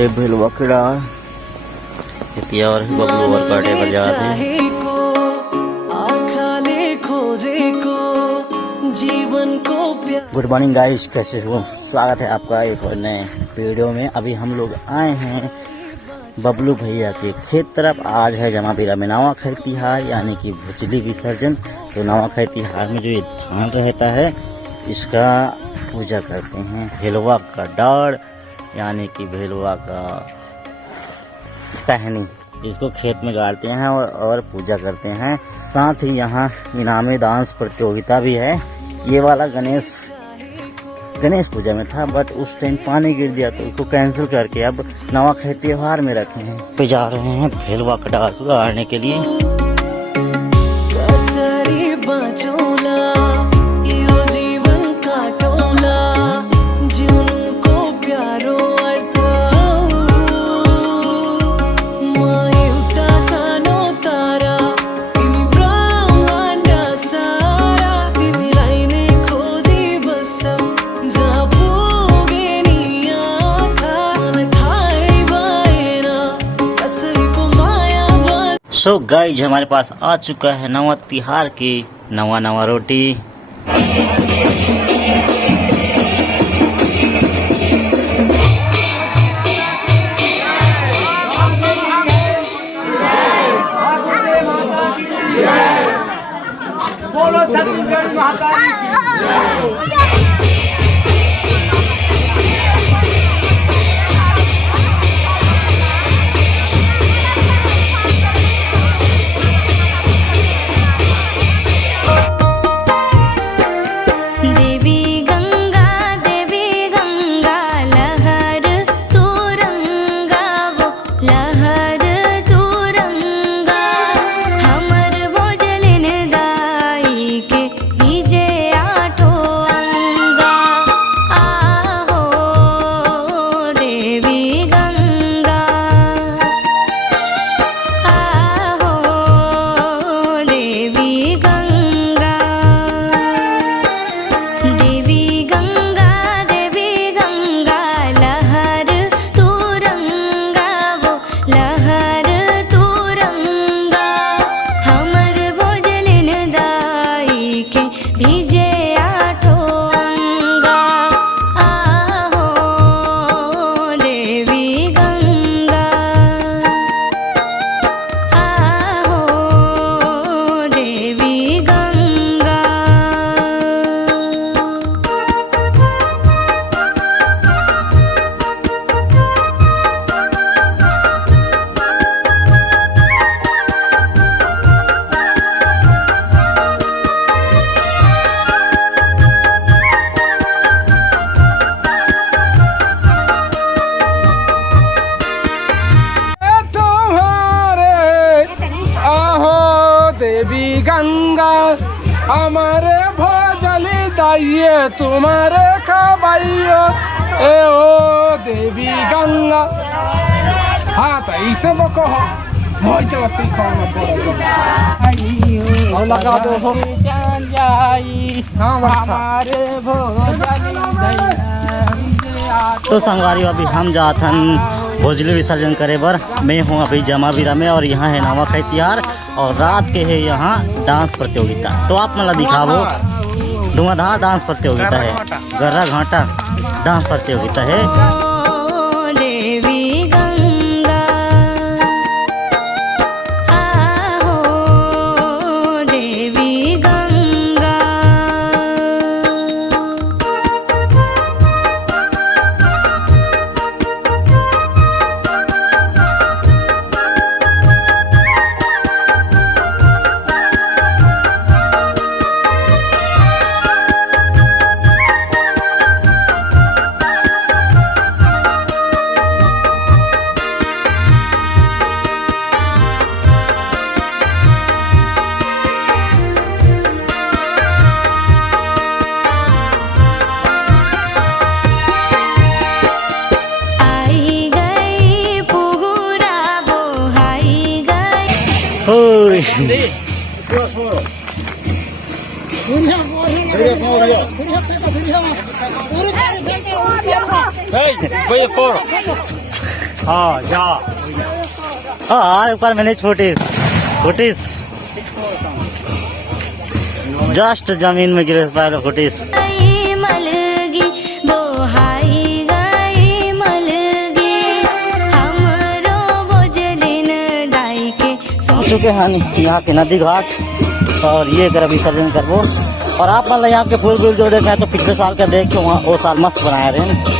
रे भेलवा किड़ा और बबलू और काटे पर जाते हैं। गुड मॉर्निंग गाइस, कैसे हो? स्वागत है आपका एक और नए वीडियो में। अभी हम लोग आए हैं बबलू भैया के खेत तरफ। आज है जमापीरा में नवाखाई तिहार यानी कि भुजली विसर्जन। तो नवाखाई तिहार में जो ये धान रहता है इसका पूजा करते हैं। भेलवा का डाढ़ यानी कि भेलवा का टहनी, इसको खेत में गाड़ते हैं और पूजा करते हैं। साथ ही यहाँ इनामी डांस प्रतियोगिता भी है। ये वाला गणेश पूजा में था, बट उस टाइम पानी गिर दिया तो उसको कैंसिल करके अब नवाखाई त्योहार में रखे हैं। पे जा रहे हैं भेलवा का डाढ़ को गाड़ने के लिए। सो गाइज, हमारे पास आ चुका है नवा तिहार की नवा रोटी। देवी गंगा हमारे भोजन दाइए तुम्हारे खबाइयो ए ओ देवी गंगा। हाँ तो ऐसे तो कहो मोह चला सिखाना और लगा दो हो हमारे भोजन। तो संगवारी अभी हम जाथन भोजली विसर्जन करे बर। मैं हूँ अभी जमापीरा में और यहाँ है नवाखाई तिहार और रात के है यहाँ डांस प्रतियोगिता। तो आप मतलब दिखावो, धुआंधार डांस प्रतियोगिता है, गर्रा घाटा डांस प्रतियोगिता है। हाँ जा हाँ ऊपर मैंने छोटी छोटी जस्ट जमीन में गिरे पैर छोटीस मलगी बोहाई गई मलगी हमरो बोझलिन दाई के चुके हैं यहाँ के नदी घाट और ये कर विसर्जन करबो। और आप मतलब यहाँ के फूल वूल जो देखे हैं तो पिछले साल का देख के वहाँ वो साल मस्त बनाए रहे हैं।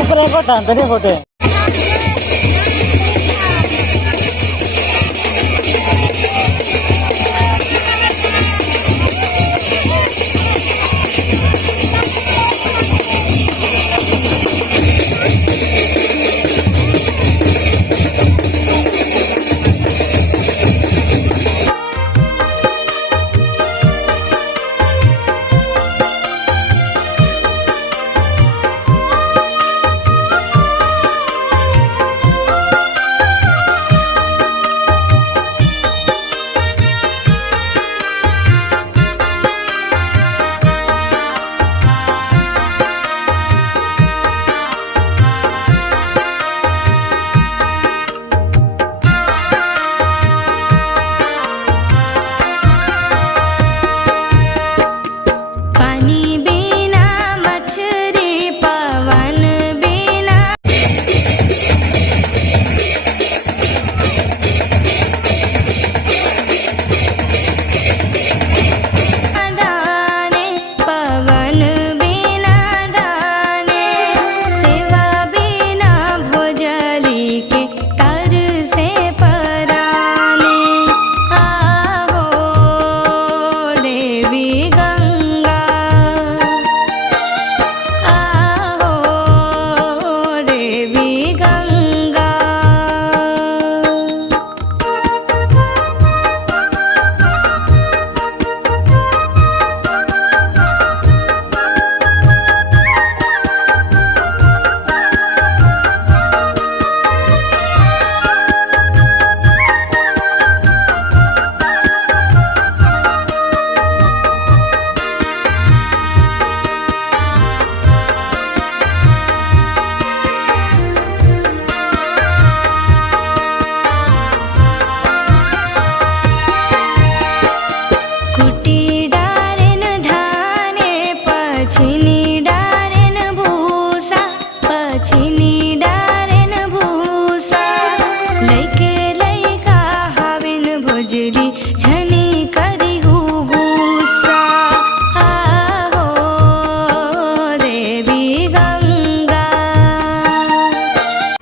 ऊपर को टांगते नहीं होते।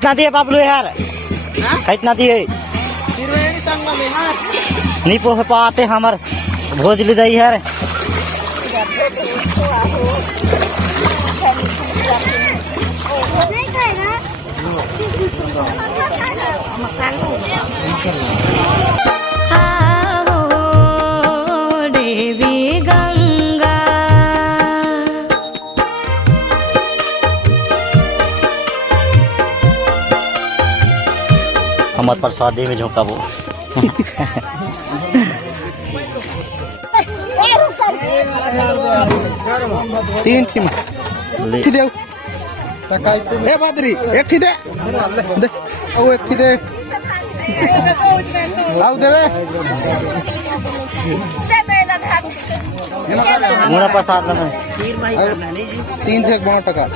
कितना दिए बाबलू यार? कितना दिए? नहीं पोह पाते हमार भोजली दई यार। हमारे प्रसादी में झोंका वो तीन टीम दे ए बादरी एक थी दे दे ओ एक थी दे लाओ देवे मेरा प्रसाद में 3 से 1 टका